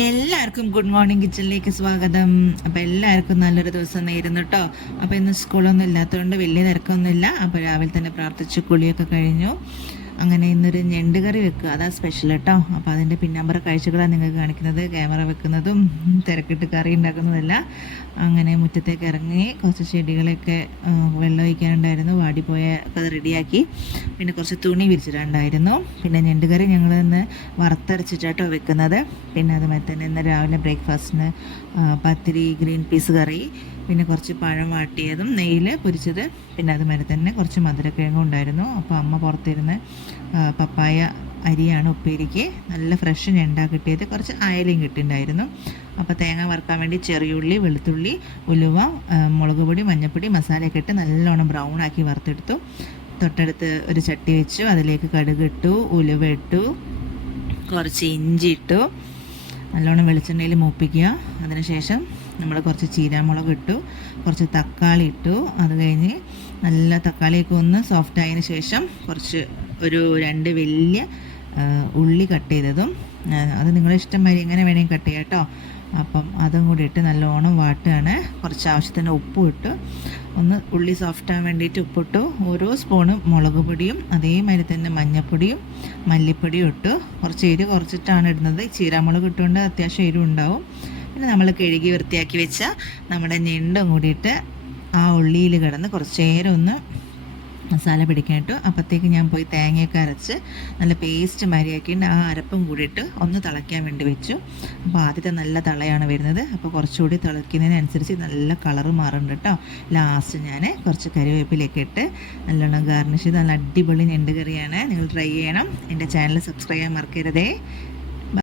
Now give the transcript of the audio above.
എല്ലാവർക്കും good morning കിച്ചണിലേക്ക് സ്വാഗതം. അപ്പോൾ എല്ലാവർക്കും നല്ലൊരു ദിവസം നേരുന്നു കേട്ടോ. അപ്പോൾ ഇന്ന് സ്കൂളൊന്നും ഇല്ലാത്തതുകൊണ്ട് വലിയ തിരക്കൊന്നുമില്ല. അപ്പോൾ രാവിലെ തന്നെ പ്രാർത്ഥിച്ച് കുളിയൊക്കെ കഴിഞ്ഞു. അങ്ങനെ ഇന്നൊരു ഞണ്ട് കറി വെക്കുക, അതാ സ്പെഷ്യൽ കേട്ടോ. അപ്പോൾ അതിൻ്റെ പിന്നാമ്പറ കാഴ്ചകളാണ് നിങ്ങൾക്ക് കാണിക്കുന്നത്. ക്യാമറ വെക്കുന്നതും തിരക്കിട്ട് കറി ഉണ്ടാക്കുന്നതല്ല. അങ്ങനെ മുറ്റത്തേക്ക് ഇറങ്ങി കുറച്ച് ചെടികളൊക്കെ വെള്ളം ഒഴിക്കാനുണ്ടായിരുന്നു, വാടിപ്പോയ അത് റെഡിയാക്കി. പിന്നെ കുറച്ച് തുണി വിരിച്ചിട്ടുണ്ടായിരുന്നു. പിന്നെ ഞണ്ട് കറി ഞങ്ങൾ ഇന്ന് വറുത്തരച്ചിട്ടാട്ടോ വെക്കുന്നത്. പിന്നെ അതുമാതിരി തന്നെ ഇന്ന് രാവിലെ ബ്രേക്ക്ഫാസ്റ്റിന് പത്തിരി, ഗ്രീൻ പീസ് കറി, പിന്നെ കുറച്ച് പഴം വാട്ടിയതും നെയ്യിൽ പൊരിച്ചത്, പിന്നെ അതുമാതിരി തന്നെ കുറച്ച് മധുരക്കിഴങ്ങും ഉണ്ടായിരുന്നു. അപ്പോൾ അമ്മ പുറത്തിരുന്ന് പപ്പായ അരിയാണ് ഉപ്പേരിക്ക്. നല്ല ഫ്രഷ് ഞണ്ടാ കിട്ടിയത്. കുറച്ച് അയലയും കിട്ടിയിട്ടുണ്ടായിരുന്നു. അപ്പോൾ തേങ്ങ വറുക്കാൻ വേണ്ടി ചെറിയുള്ളി, വെളുത്തുള്ളി, ഉലുവ, മുളക് പൊടി, മഞ്ഞൾപ്പൊടി, മസാലയൊക്കെ ഇട്ട് നല്ലോണം ബ്രൗൺ ആക്കി വറുത്തെടുത്തു. തൊട്ടടുത്ത് ഒരു ചട്ടി വെച്ചു. അതിലേക്ക് കടുക് ഇട്ടു, ഉലുവ ഇട്ടു, കുറച്ച് ഇഞ്ചി ഇട്ടു, നല്ലോണം വെളിച്ചെണ്ണയിൽ മൂപ്പിക്കുക. അതിനുശേഷം നമ്മൾ കുറച്ച് ചീരാമുളക് ഇട്ടു, കുറച്ച് തക്കാളി ഇട്ടു. അത് കഴിഞ്ഞ് നല്ല തക്കാളിയൊക്കെ ഒന്ന് സോഫ്റ്റ് ആയതിന് ശേഷം കുറച്ച് ഒരു 2 വലിയ ഉള്ളി കട്ട് ചെയ്തതും, അത് നിങ്ങളുടെ ഇഷ്ടം മാതിരി എങ്ങനെ വേണമെങ്കിൽ കട്ട് ചെയ്യാം കേട്ടോ. അപ്പം അതും കൂടി ഇട്ട് നല്ലോണം വാട്ടുകയാണ്. കുറച്ച് ആവശ്യത്തിന് ഉപ്പും ഇട്ട് ഒന്ന് ഉള്ളി സോഫ്റ്റ് ആകാൻ വേണ്ടിയിട്ട് ഉപ്പിട്ടു. ഓരോ സ്പൂണും മുളക് പൊടിയും അതേമാതിരി തന്നെ മഞ്ഞൾപ്പൊടിയും മല്ലിപ്പൊടിയും ഇട്ടു. കുറച്ച് എരിവ് കുറച്ചിട്ടാണ് ഇടുന്നത്. ചീരാമുളക് ഇട്ടുകൊണ്ട് അത്യാവശ്യം എരിവ് ഉണ്ടാവും. പിന്നെ നമ്മൾ കഴുകി വൃത്തിയാക്കി വെച്ച നമ്മുടെ ഞണ്ടും കൂടിയിട്ട് ആ ഉള്ളിയിൽ കിടന്ന് കുറച്ച് നേരം ഒന്ന് മസാല പിടിക്കാനിട്ടു. അപ്പോഴത്തേക്ക് ഞാൻ പോയി തേങ്ങയൊക്കെ അരച്ച് നല്ല പേസ്റ്റ് മാരിയാക്കിയിട്ട് ആ അരപ്പും കൂടിയിട്ട് ഒന്ന് തിളയ്ക്കാൻ വേണ്ടി വെച്ചു. അപ്പോൾ ആദ്യത്തെ നല്ല തിളയാണ് വരുന്നത്. അപ്പോൾ കുറച്ചുകൂടി തിളയ്ക്കുന്നതിനനുസരിച്ച് നല്ല കളറ് മാറുന്നുണ്ട് കേട്ടോ. ലാസ്റ്റ് ഞാൻ കുറച്ച് കറിവേപ്പിലൊക്കെ ഇട്ട് നല്ലോണം ഗാർണിഷ് ചെയ്ത് നല്ല അടിപൊളി ഞണ്ട് കറിയാണ്. നിങ്ങൾ ട്രൈ ചെയ്യണം. എൻ്റെ ചാനൽ സബ്സ്ക്രൈബ് ചെയ്യാൻ മറക്കരുതേ.